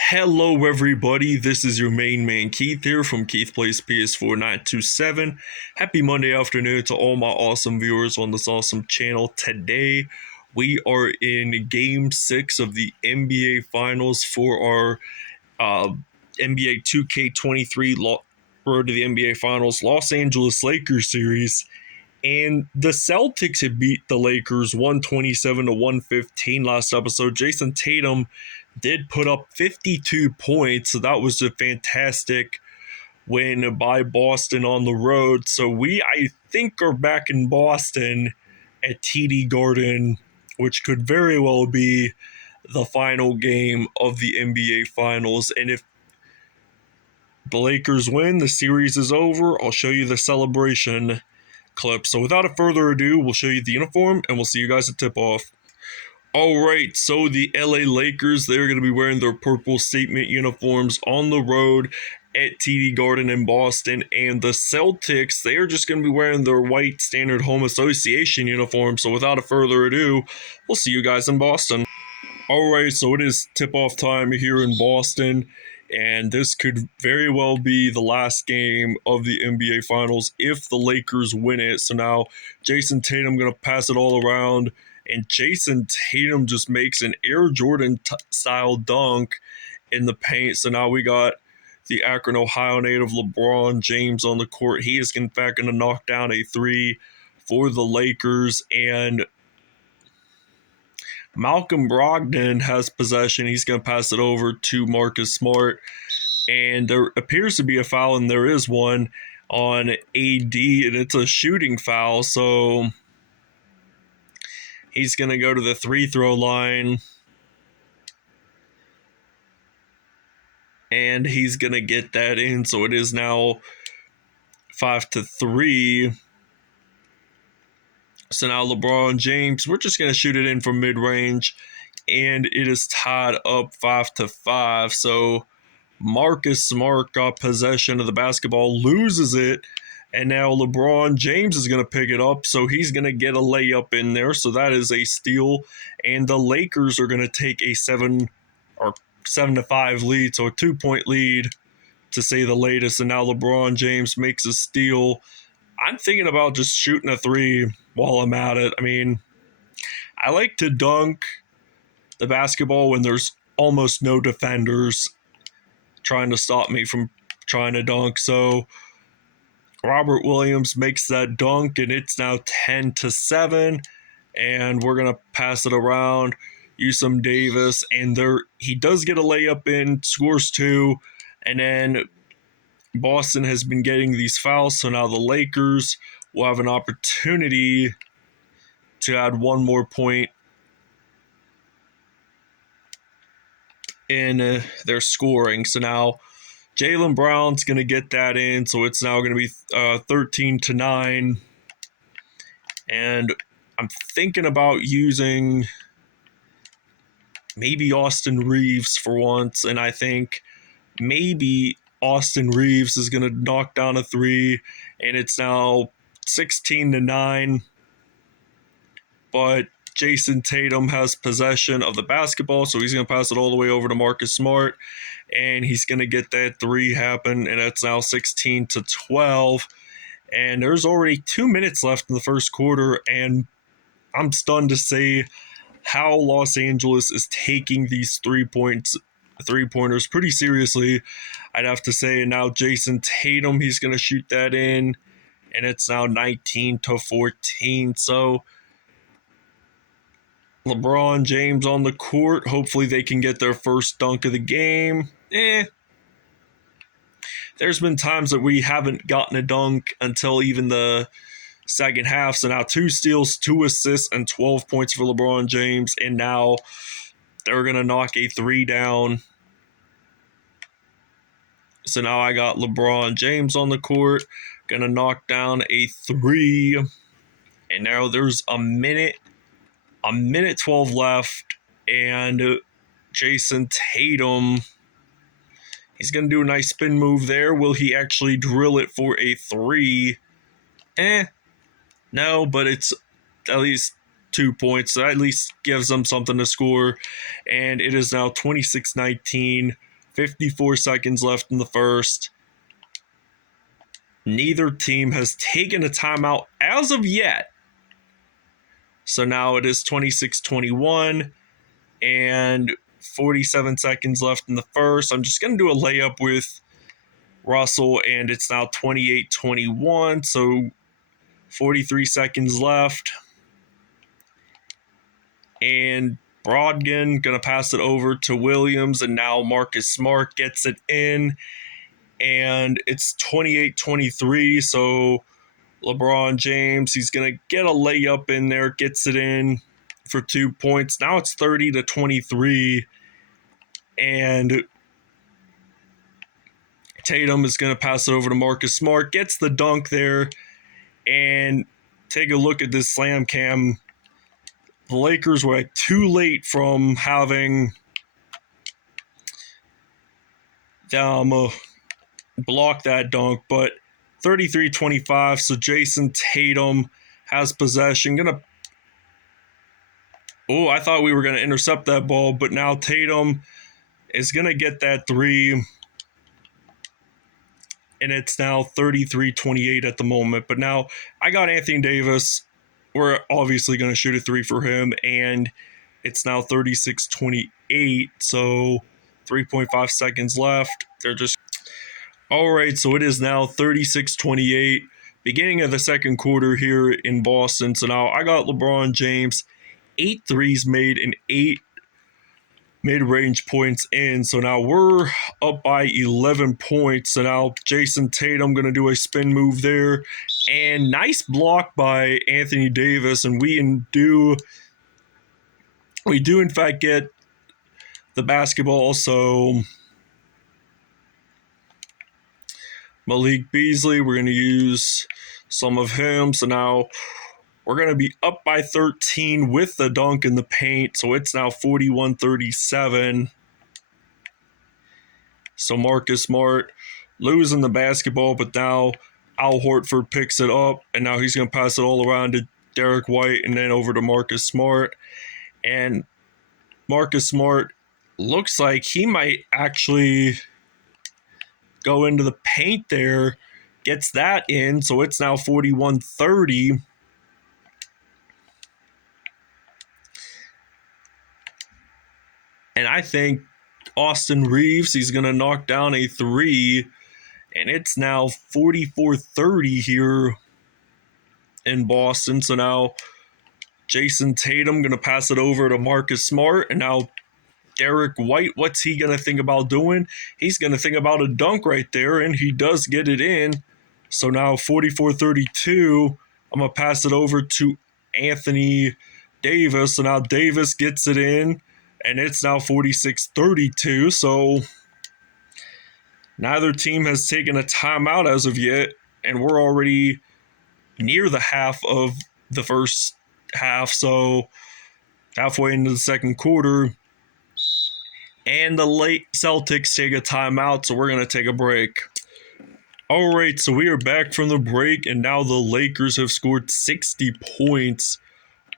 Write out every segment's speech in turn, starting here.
Hello, everybody. This is your main man Keith here from Keith Plays PS4 927. Happy Monday afternoon to all my awesome viewers on this awesome channel. Today, we are in Game 6 of the NBA Finals for our NBA 2K23 Road to the NBA Finals Los Angeles Lakers series. And the Celtics had beat the Lakers 127 to 115 last episode. Jason Tatum did put up 52 points, so that was a fantastic win by Boston on the road. So I think, are back in Boston at TD Garden, which could very well be the final game of the NBA Finals. And if the Lakers win, the series is over. I'll show you the celebration clip. So without a further ado, we'll show you the uniform and we'll see you guys at tip-off. Alright, so the LA Lakers, they're going to be wearing their purple statement uniforms on the road at TD Garden in Boston. And the Celtics, they are just going to be wearing their white standard home association uniform. So without a further ado, we'll see you guys in Boston. Alright, so it is tip-off time here in Boston. And this could very well be the last game of the NBA Finals if the Lakers win it. So now Jason Tatum going to pass it all around. And Jason Tatum just makes an Air Jordan style dunk in the paint. So now we got the Akron, Ohio native LeBron James on the court. He is in fact going to knock down a three for the Lakers. And Malcolm Brogdon has possession. He's going to pass it over to Marcus Smart. And there appears to be a foul, and there is one on AD, and it's a shooting foul. So he's going to go to the free throw line. And he's going to get that in. So it is now 5-3. So now LeBron James, we're just going to shoot it in from mid-range. And it is tied up 5-5. So Marcus Smart got possession of the basketball, loses it. And now LeBron James is going to pick it up. So he's going to get a layup in there. So that is a steal. And the Lakers are going to take a 7-5 lead. So a 2-point lead to say the latest. And now LeBron James makes a steal. I'm thinking about just shooting a three while I'm at it. I mean, I like to dunk the basketball when there's almost no defenders trying to stop me from trying to dunk. So Robert Williams makes that dunk, and it's now 10-7. And we're going to pass it around. Usam Davis, and he does get a layup in, scores two. And then Boston has been getting these fouls, so now the Lakers will have an opportunity to add one more point in their scoring. So now Jaylen Brown's going to get that in, so it's now going to be 13-9. And I'm thinking about using maybe Austin Reeves for once, and I think maybe Austin Reeves is going to knock down a three, and it's now 16-9. But Jason Tatum has possession of the basketball, so he's going to pass it all the way over to Marcus Smart, and he's going to get that three happen, and it's now 16-12. And there's already 2 minutes left in the first quarter, and I'm stunned to say how Los Angeles is taking these 3-pointers pretty seriously, I'd have to say. And now Jason Tatum, he's going to shoot that in, and it's now 19-14. So LeBron James on the court. Hopefully they can get their first dunk of the game. There's been times that we haven't gotten a dunk until even the second half. So now 2 steals, 2 assists, and 12 points for LeBron James. And now they're going to knock a three down. So now I got LeBron James on the court, going to knock down a three. And now there's a minute 12 left. And Jason Tatum, he's going to do a nice spin move there. Will he actually drill it for a three? No, but it's at least 2 points. So that at least gives them something to score. And it is now 26-19 54 seconds left in the first. Neither team has taken a timeout as of yet. So now it is 26-21 and 47 seconds left in the first. I'm just going to do a layup with Russell, and it's now 28-21. So 43 seconds left. And Brogdon going to pass it over to Williams, and now Marcus Smart gets it in. And it's 28-23, so LeBron James, he's going to get a layup in there, gets it in for 2 points. Now it's 30-23, and Tatum is going to pass it over to Marcus Smart, gets the dunk there, and take a look at this slam cam. The Lakers were too late from having block that dunk, but 33-25, so Jason Tatum has possession. I thought we were going to intercept that ball, but now Tatum is going to get that three, and it's now 33-28 at the moment. But now I got Anthony Davis. We're obviously going to shoot a three for him, and it's now 36-28, so 3.5 seconds left. All right, so it is now 36-28, beginning of the second quarter here in Boston. So now I got LeBron James, 8 threes made and 8 mid-range points in. So now we're up by 11 points. So now Jason Tatum going to do a spin move there. And nice block by Anthony Davis. And we do in fact get the basketball. So Malik Beasley, we're going to use some of him. So now we're going to be up by 13 with the dunk in the paint. So it's now 41-37. So Marcus Smart losing the basketball, but now Al Horford picks it up, and now he's going to pass it all around to Derek White and then over to Marcus Smart. And Marcus Smart looks like he might actually go into the paint there, gets that in, so it's now 41-30. And I think Austin Reeves, he's going to knock down a three, and it's now 44-30 here in Boston. So now Jason Tatum going to pass it over to Marcus Smart, and now Derek White, what's he going to think about doing? He's going to think about a dunk right there, and he does get it in. So now 44-32, I'm going to pass it over to Anthony Davis. So now Davis gets it in, and it's now 46-32. So neither team has taken a timeout as of yet, and we're already near the half of the first half. So halfway into the second quarter. And the late Celtics take a timeout, so we're going to take a break. All right, so we are back from the break, and now the Lakers have scored 60 points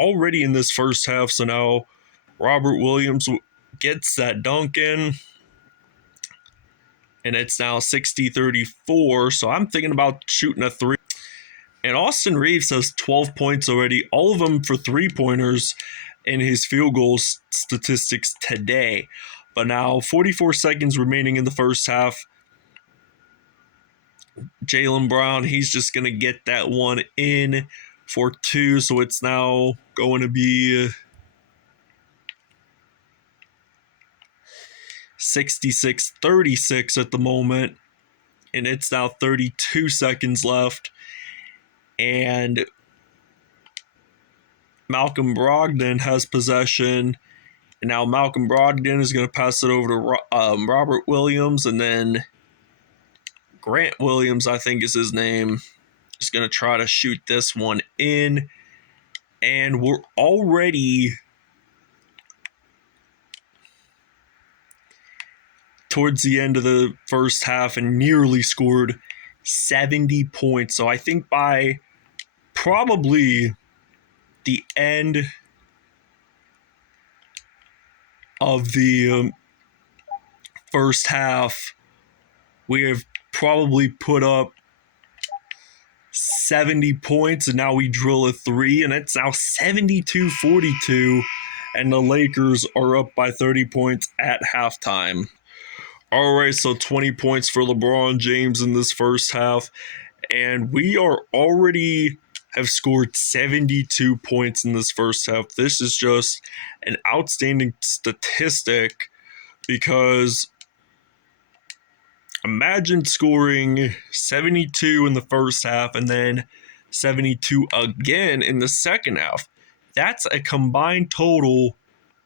already in this first half. So now Robert Williams gets that dunk in, and it's now 60-34. So I'm thinking about shooting a three. And Austin Reeves has 12 points already, all of them for three-pointers in his field goal statistics today. But now 44 seconds remaining in the first half. Jaylen Brown, he's just going to get that one in for two. So it's now going to be 66-36 at the moment. And it's now 32 seconds left. And Malcolm Brogdon has possession. And now Malcolm Brogdon is going to pass it over to Robert Williams, and then Grant Williams, I think is his name, is going to try to shoot this one in. And we're already towards the end of the first half and nearly scored 70 points. So I think by probably the end of the first half, we have probably put up 70 points, and now we drill a three, and it's now 72-42, and the Lakers are up by 30 points at halftime. All right, so 20 points for LeBron James in this first half, and we are already have scored 72 points in this first half. This is just an outstanding statistic, because imagine scoring 72 in the first half and then 72 again in the second half. That's a combined total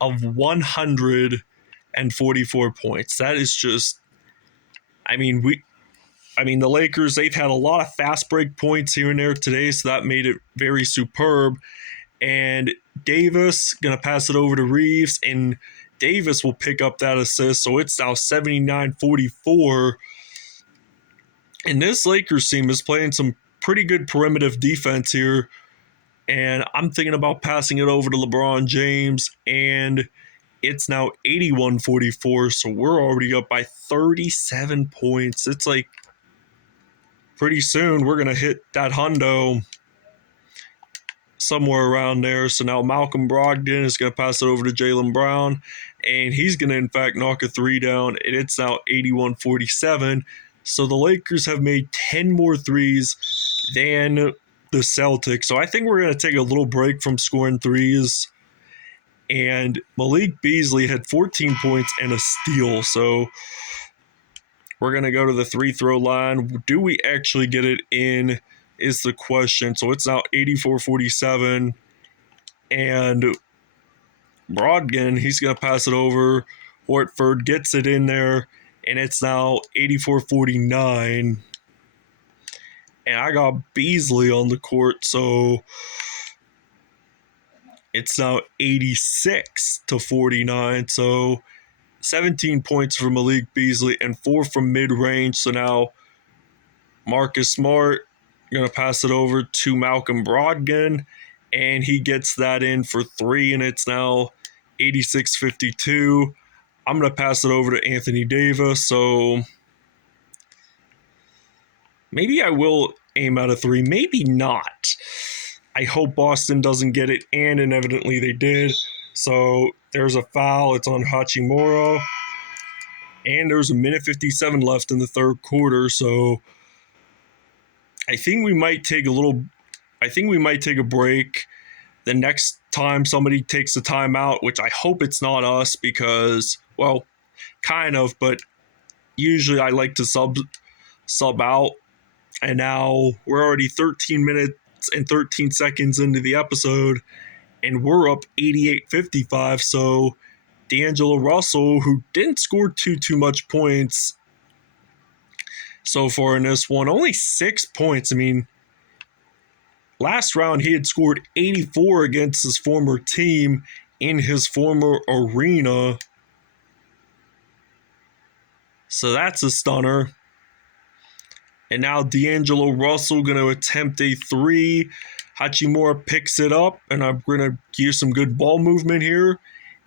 of 144 points. That is just, the Lakers, they've had a lot of fast break points here and there today, so that made it very superb. And Davis going to pass it over to Reeves, and Davis will pick up that assist, so it's now 79-44. And this Lakers team is playing some pretty good perimeter defense here, and I'm thinking about passing it over to LeBron James, and it's now 81-44, so we're already up by 37 points. It's like pretty soon we're going to hit that hundo somewhere around there. So now Malcolm Brogdon is going to pass it over to Jaylen Brown, and he's going to, in fact, knock a three down, and it's now 81-47. So the Lakers have made 10 more threes than the Celtics. So I think we're going to take a little break from scoring threes. And Malik Beasley had 14 points and a steal. So we're going to go to the free throw line. Do we actually get it in is the question. So it's now 84-47. And Brogdon, he's going to pass it over. Horford gets it in there, and it's now 84-49. And I got Beasley on the court, so it's now 86-49. So 17 points from Malik Beasley and 4 from mid-range. So now Marcus Smart going to pass it over to Malcolm Brogdon, and he gets that in for 3, and it's now 86-52. I'm going to pass it over to Anthony Davis, so maybe I will aim at a 3, maybe not. I hope Boston doesn't get it, and inevitably they did. So there's a foul. It's on Hachimura, and there's a minute 57 left in the third quarter, so I think we might take a break. The next time somebody takes a timeout, which I hope it's not us, because, well, kind of, but usually I like to sub out. And now we're already 13 minutes and 13 seconds into the episode, and we're up 88-55. So D'Angelo Russell, who didn't score too much points so far in this one, only 6 points. I mean, last round he had scored 84 against his former team in his former arena. So that's a stunner. And now D'Angelo Russell going to attempt a 3. Hachimura picks it up, and I'm going to give some good ball movement here.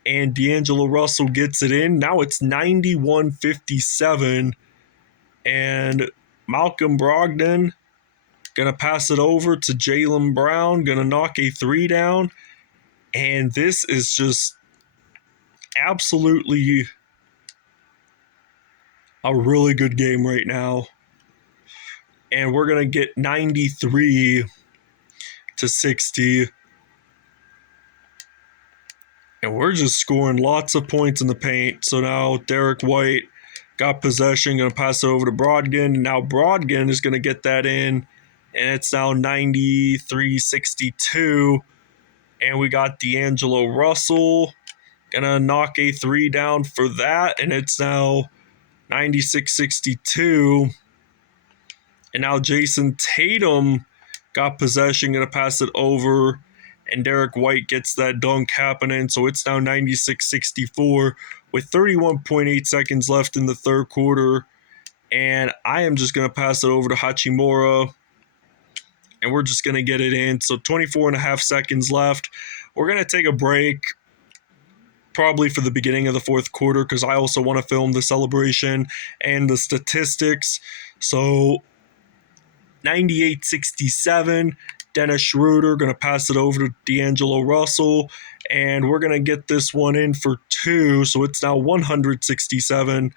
And D'Angelo Russell gets it in. Now it's 91-57. And Malcolm Brogdon going to pass it over to Jaylen Brown, going to knock a 3 down. And this is just absolutely a really good game right now. And we're going to get 93-60. And we're just scoring lots of points in the paint. So now Derek White got possession, going to pass it over to Brogdon. Now Brogdon is going to get that in, and it's now 93-62. And we got D'Angelo Russell going to knock a 3 down for that, and it's now 96-62. And now Jason Tatum got possession, going to pass it over, and Derek White gets that dunk happening. So it's now 96-64 with 31.8 seconds left in the third quarter. And I am just going to pass it over to Hachimura, and we're just going to get it in. So 24 and a half seconds left. We're going to take a break. probably for the beginning of the fourth quarter because I also want to film the celebration and the statistics. So 98-67, Dennis Schroeder going to pass it over to D'Angelo Russell, and we're going to get this one in for two. So it's now 167,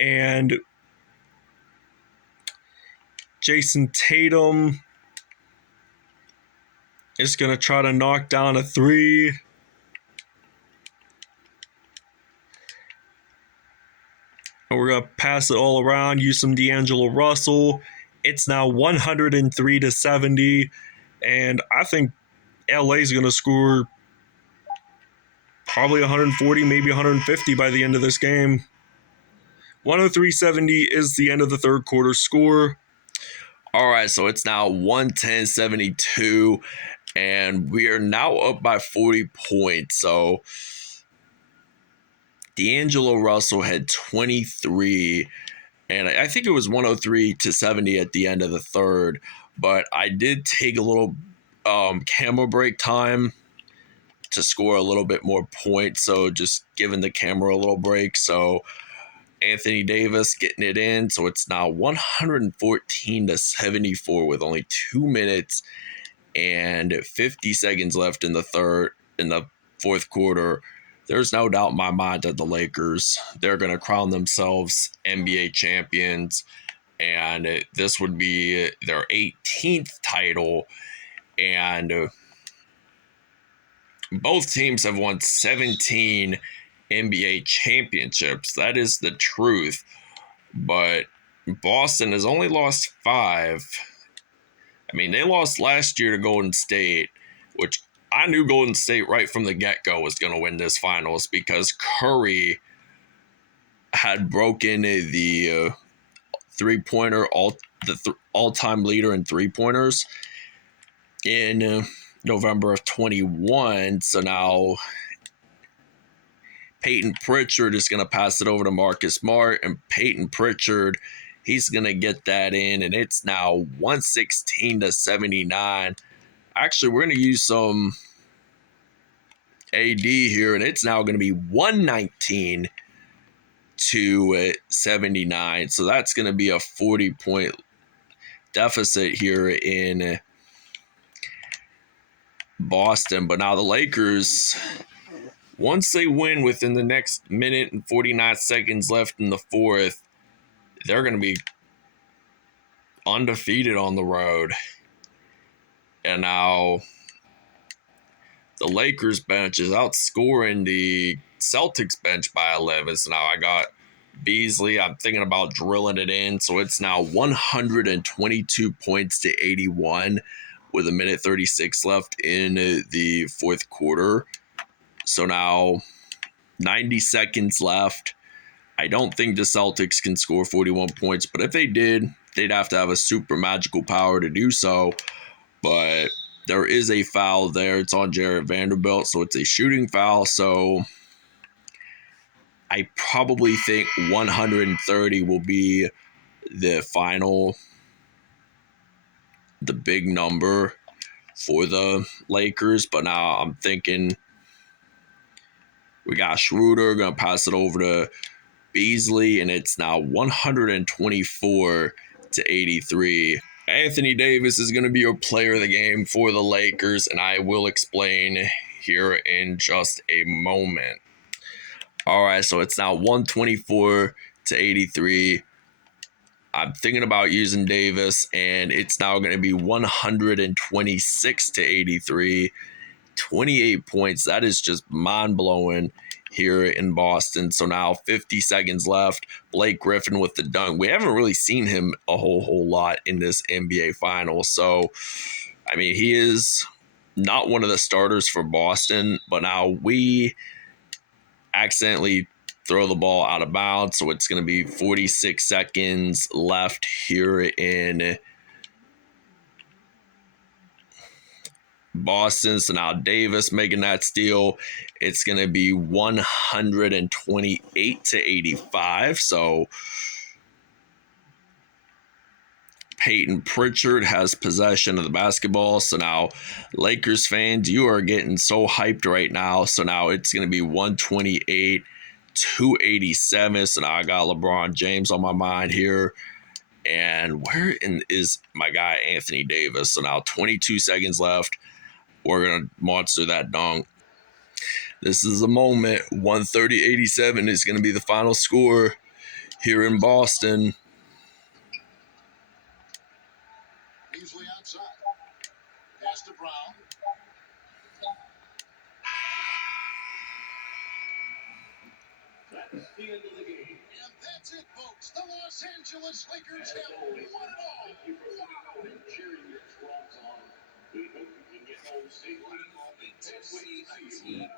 and Jason Tatum is going to try to knock down a three. And we're going to pass it all around, use some D'Angelo Russell. It's now 103-70, and I think LA is going to score probably 140, maybe 150 by the end of this game. 103-70 is the end of the third quarter score. All right, so it's now 110-72, and we are now up by 40 points. So D'Angelo Russell had 23, and I think it was 103-70 at the end of the third, but I did take a little camera break time to score a little bit more points, so just giving the camera a little break. So Anthony Davis getting it in, so it's now 114-74 with only 2 minutes and 50 seconds left in the fourth quarter. There's no doubt in my mind that the Lakers, they're going to crown themselves NBA champions, and this would be their 18th title, and both teams have won 17 NBA championships. That is the truth. But Boston has only lost 5. I mean, they lost last year to Golden State, which I knew Golden State right from the get-go was going to win this finals because Curry had broken the three-pointer, all-time leader in three-pointers in November of 21. So now Peyton Pritchard is going to pass it over to Marcus Smart, and Peyton Pritchard, he's going to get that in, and it's now 116-79. Actually, we're going to use some AD here, and it's now going to be 119-79. So that's going to be a 40-point deficit here in Boston. But now the Lakers, once they win within the next minute and 49 seconds left in the fourth, they're going to be undefeated on the road. And now the Lakers bench is outscoring the Celtics bench by 11. So now I got Beasley. I'm thinking about drilling it in. So it's now 122 points to 81 with a minute 36 left in the fourth quarter. So now 90 seconds left. I don't think the Celtics can score 41 points, but if they did, they'd have to have a super magical power to do so. But there is a foul there. It's on Jared Vanderbilt, so it's a shooting foul. So I probably think 130 will be the final, the big number for the Lakers. But now I'm thinking we got Schroeder going to pass it over to Beasley, and it's now 124-83. Anthony Davis is going to be your player of the game for the Lakers, and I will explain here in just a moment. All right, so it's now 124-83. I'm thinking about using Davis, and it's now going to be 126-83. 28 points. That is just mind-blowing here in Boston. So now 50 seconds left. Blake Griffin with the dunk. We haven't really seen him a whole lot in this NBA Finals. So, I mean, he is not one of the starters for Boston, but now we accidentally throw the ball out of bounds. So it's going to be 46 seconds left here in Boston. So now Davis making that steal. It's going to be 128-85. So Peyton Pritchard has possession of the basketball. So now, Lakers fans, you are getting so hyped right now. So now it's going to be 128-287. So now I got LeBron James on my mind here. And is my guy Anthony Davis? So now 22 seconds left. We're going to monster that dunk. This is a moment. 130-87 is going to be the final score here in Boston. Beasley outside. Pass to Brown. That's the end of the game. And that's it, folks. The Los Angeles Lakers have won it all. Wow. Cheering your clubs on. We hope you can get home safely. Intensity, a team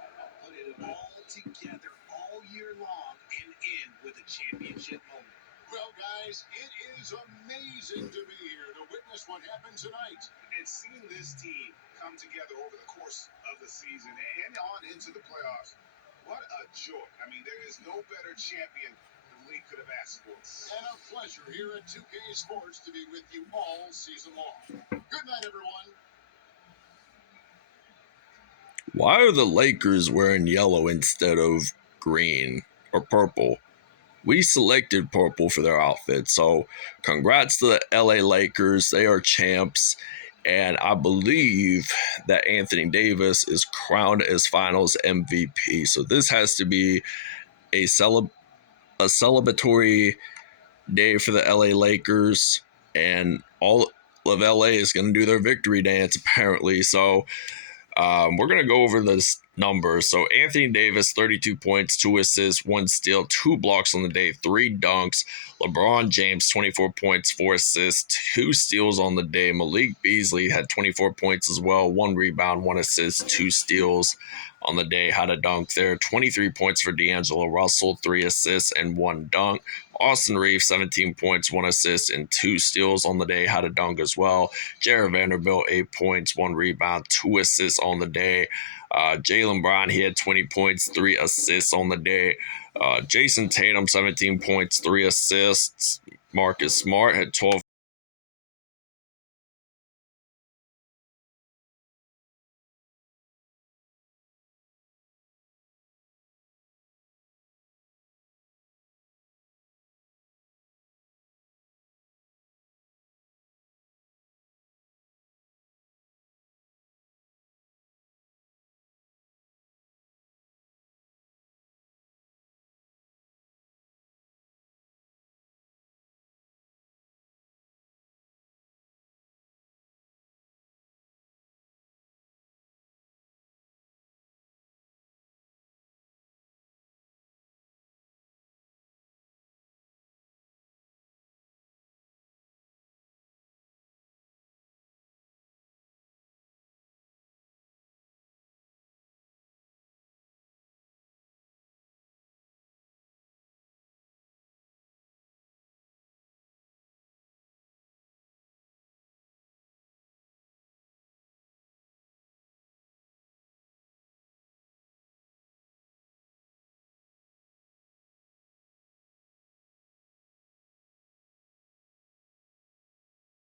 put it all together all year long and end with a championship moment. Well, guys, it is amazing to be here to witness what happened tonight. And seeing this team come together over the course of the season and on into the playoffs, what a joy. I mean, there is no better champion the league could have asked for. And a pleasure here at 2K Sports to be with you all season long. Good night, everyone. Why are the Lakers wearing yellow instead of green or purple? We selected purple for their outfit, so congrats to the LA Lakers. They are champs, and I believe that Anthony Davis is crowned as Finals MVP. So this has to be a celebratory day for the LA Lakers, and all of LA is going to do their victory dance apparently. So we're going to go over this numbers. So Anthony Davis, 32 points, 2 assists, 1 steal, 2 blocks on the day, 3 dunks. LeBron James, 24 points, 4 assists, 2 steals on the day. Malik Beasley had 24 points as well, 1 rebound, 1 assist, 2 steals on the day. Had a dunk there. 23 points for D'Angelo Russell, 3 assists and 1 dunk. Austin Reeves, 17 points, 1 assist, and 2 steals on the day. Had a dunk as well. Jared Vanderbilt, 8 points, 1 rebound, 2 assists on the day. Jaylen Brown, he had 20 points, 3 assists on the day. Jason Tatum, 17 points, 3 assists. Marcus Smart had 12